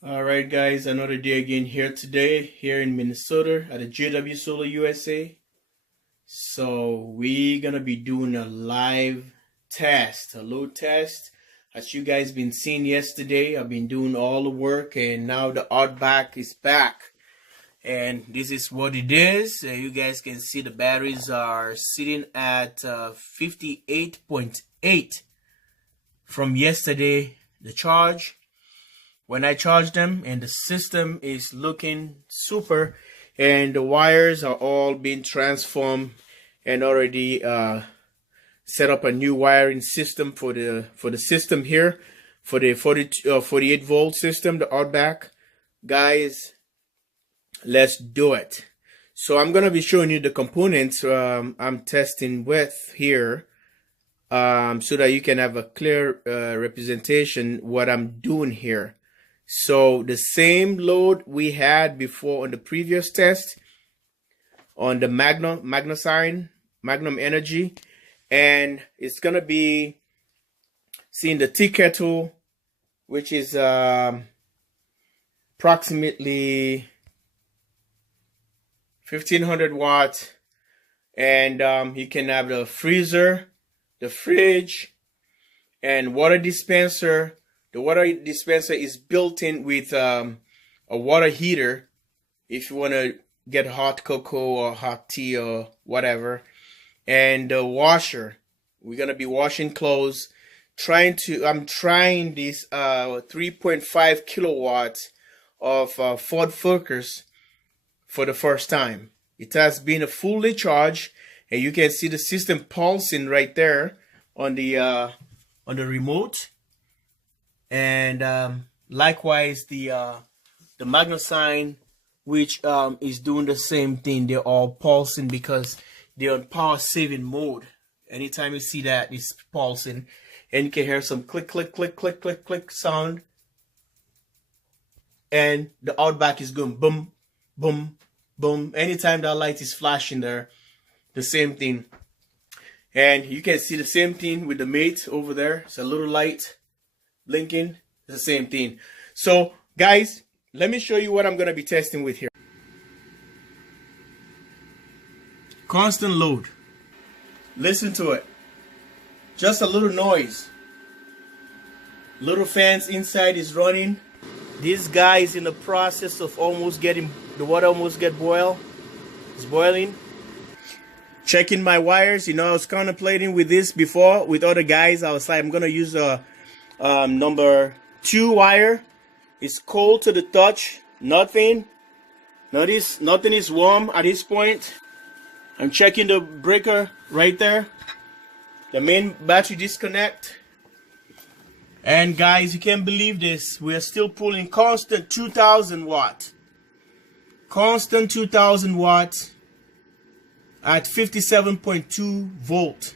All right, guys, another day again here today, here in Minnesota at the JW Solar USA. So we're gonna be doing a live test, a load test. As you guys been seeing yesterday, I've been doing all the work, and now the OutBack is back. And this is what it is. You guys can see the batteries are sitting at 58.8 from yesterday, the charge. When I charge them, and the system is looking super, and the wires are all being transformed and already set up a new wiring system for the system here, for the 48 volt system, the OutBack. Guys, let's do it. So I'm gonna be showing you the components I'm testing with here, so that you can have a clear representation what I'm doing here. So the same load we had before on the previous test on the Magnum Energy, and it's gonna be seeing the tea kettle, which is approximately 1500 watts, and you can have the freezer, the fridge, and water dispenser. The water dispenser is built in with a water heater if you want to get hot cocoa or hot tea or whatever. And the washer, we're going to be washing clothes. I'm trying this 3.5 kilowatts of Ford Focus for the first time. It has been fully charged, and you can see the system pulsing right there on the remote. And likewise the Magnum, which is doing the same thing. They're all pulsing because they're on power saving mode. Anytime you see that, it's pulsing, and you can hear some click click click click click click sound, and the OutBack is going boom boom boom. Anytime that light is flashing there, the same thing. And you can see the same thing with the mate over there. It's a little light blinking. It's the same thing. So guys, let me show you what I'm going to be testing with here. Constant load. Listen to it. Just a little noise. Little fans inside is running. This guy is in the process of almost getting the water, almost get boil. It's boiling. Checking my wires. You know, I was contemplating with this before with other guys. I was like, I'm going to use a number 2 wire. It's cold to the touch. Nothing is warm at this point. I'm checking the breaker right there, the main battery disconnect. And guys, you can't believe this, we are still pulling constant 2000 watt, constant 2000 watts at 57.2 volt.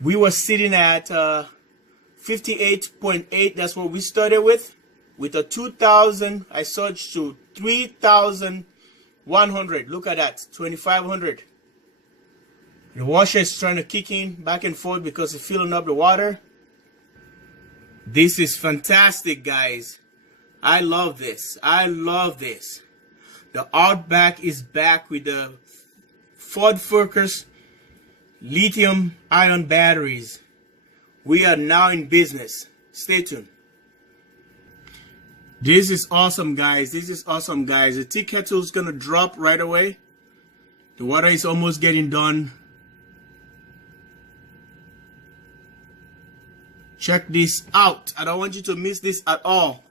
We were sitting at 58.8. That's what we started with a 2000. I surged to 3100. Look at that, 2500. The washer is trying to kick in back and forth because it's filling up the water. This is fantastic, guys. I love this. I love this. The OutBack is back with the Ford Focus lithium ion batteries. We are now in business. Stay tuned. This is awesome, guys. This is awesome, guys. The tea kettle is gonna drop right away. The water is almost getting done. Check this out. I don't want you to miss this at all.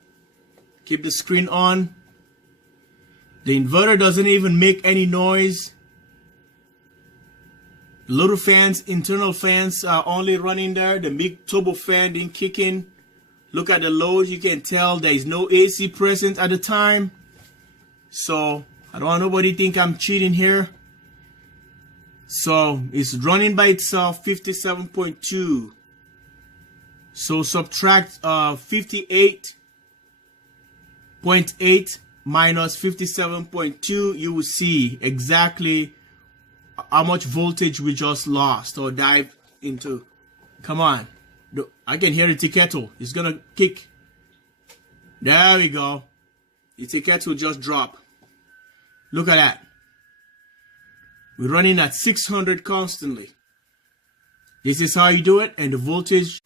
Keep the screen on. The inverter doesn't even make any noise. Little fans, internal fans are only running there. The big turbo fan didn't kick in. Look at the load. You can tell there is no AC present at the time. So I don't want nobody think I'm cheating here. So it's running by itself, 57.2. So subtract 58.8 minus 57.2. You will see exactly how much voltage we just lost or dive into. Come on. I can hear the tea kettle. It's gonna kick. There we go. The ticket will just drop. Look at that. We're running at 600 constantly. This is how you do it, and the voltage.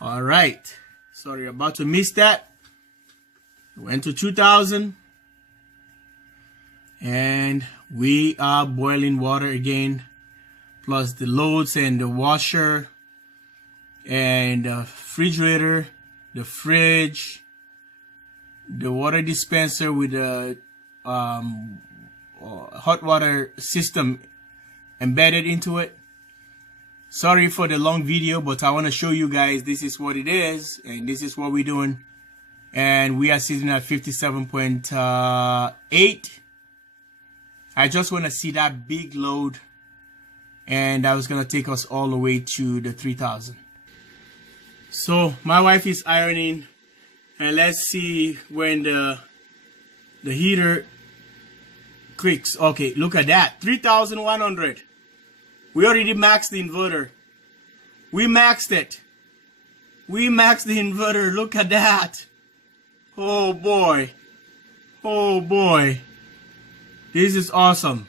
All right. Sorry, about to miss that. Went to 2000. And we are boiling water again, plus the loads and the washer and the refrigerator, the fridge, the water dispenser with the hot water system embedded into it. Sorry for the long video, but I want to show you guys this is what it is, and this is what we're doing. And we are sitting at 57.8. I just want to see that big load, and that was going to take us all the way to the 3000. So my wife is ironing, and let's see when the heater clicks. Okay, look at that, 3100. We already maxed the inverter. We maxed it. We maxed the inverter. Look at that. Oh boy. Oh boy. This is awesome.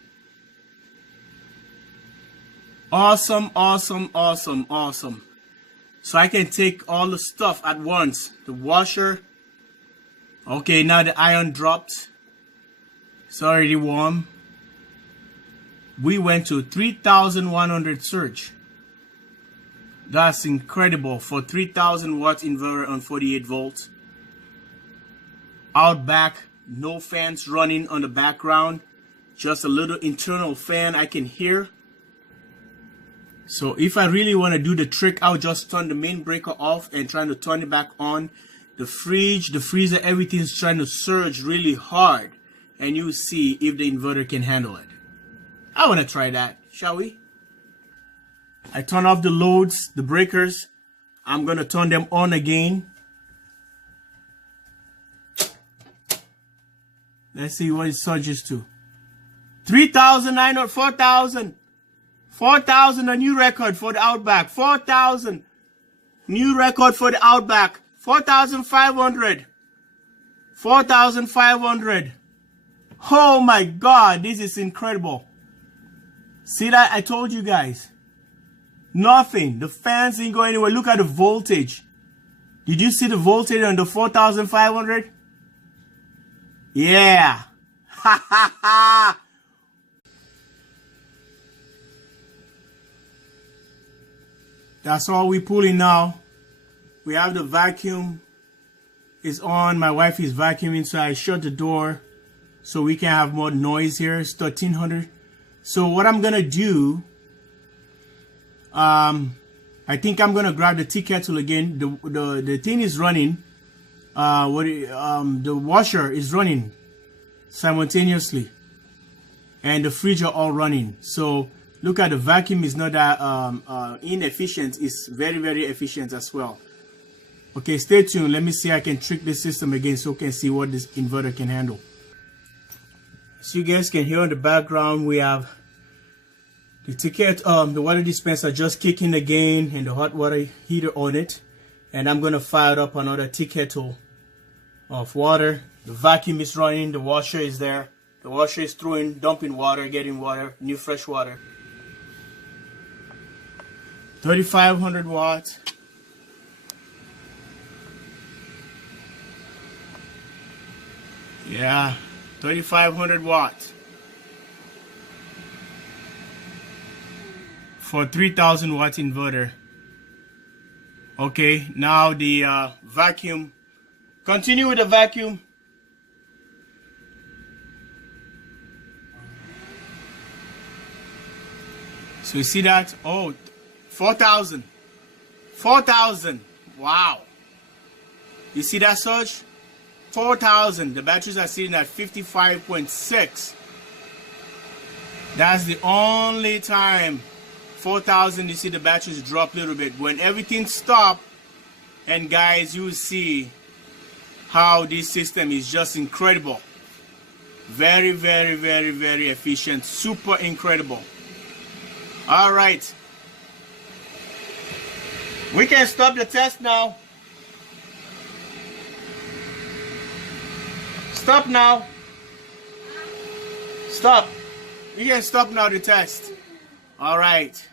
Awesome, awesome, awesome, awesome. So I can take all the stuff at once. The washer. Okay, now the iron dropped. It's already warm. We went to 3100 surge. That's incredible for 3000 watt inverter on 48 volts. OutBack, no fans running on the background. Just a little internal fan I can hear. So if I really want to do the trick, I'll just turn the main breaker off and try to turn it back on. The fridge, the freezer, everything's trying to surge really hard. And you see if the inverter can handle it. I want to try that, shall we? I turn off the loads, the breakers. I'm going to turn them on again. Let's see what it surges to. 3,900, 4,000. 4,000, a new record for the OutBack. 4,000. New record for the OutBack. 4,500. 4,500. Oh my God, this is incredible. See that? I told you guys. Nothing. The fans didn't go anywhere. Look at the voltage. Did you see the voltage on the 4,500? Yeah. Ha ha ha. That's all we pulling now. We have the vacuum is on. My wife is vacuuming, so I shut the door so we can have more noise here. It's 1300. So what I'm gonna do, I think I'm gonna grab the tea kettle again. The thing is running. The washer is running simultaneously, and the fridge are all running. So look at the vacuum is not that inefficient. It's very, very efficient as well. Okay, stay tuned. Let me see. I can trick the system again so we can see what this inverter can handle. So you guys can hear in the background we have the ticket, the water dispenser just kicking again, and the hot water heater on it. And I'm gonna fire up another tea kettle of water. The vacuum is running. The washer is there. The washer is dumping water, getting water, new fresh water. 3,500 watts. Yeah, 3,500 watts for 3,000 watt inverter. Okay, now the vacuum. Continue with the vacuum. So you see that? Oh, 4,000. 4,000. Wow. You see that surge? 4,000. The batteries are sitting at 55.6. That's the only time 4,000 you see the batteries drop a little bit. When everything stops, and guys, you see how this system is just incredible. Very, very, very, very efficient. Super incredible. All right. We can stop the test now. Stop now. Stop. You can stop now the test. Alright.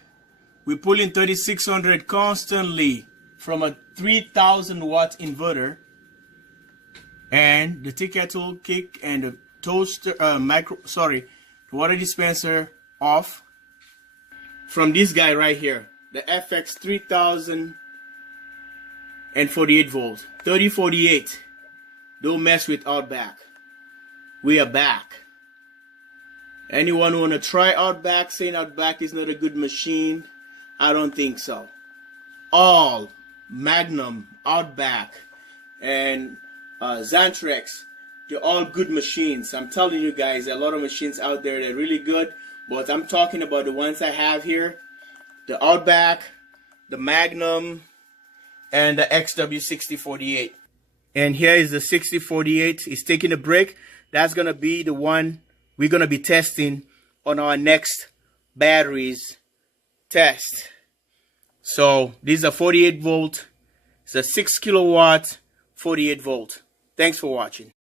We're pulling 3600 constantly from a 3000 watt inverter. And the tea kettle kick and the toaster, the water dispenser off. From this guy right here. The FX 3048 volt. 3048. Don't mess with OutBack. We are back. Anyone who wanna try OutBack, saying OutBack is not a good machine? I don't think so. All Magnum, OutBack, and Xantrex, they're all good machines. I'm telling you guys, there are a lot of machines out there that are really good, but I'm talking about the ones I have here. The OutBack, the Magnum, and the XW6048. And here is the 6048. It's taking a break. That's going to be the one we're going to be testing on our next batteries test. So these are 48 volt. It's a 6 kilowatt, 48 volt. Thanks for watching.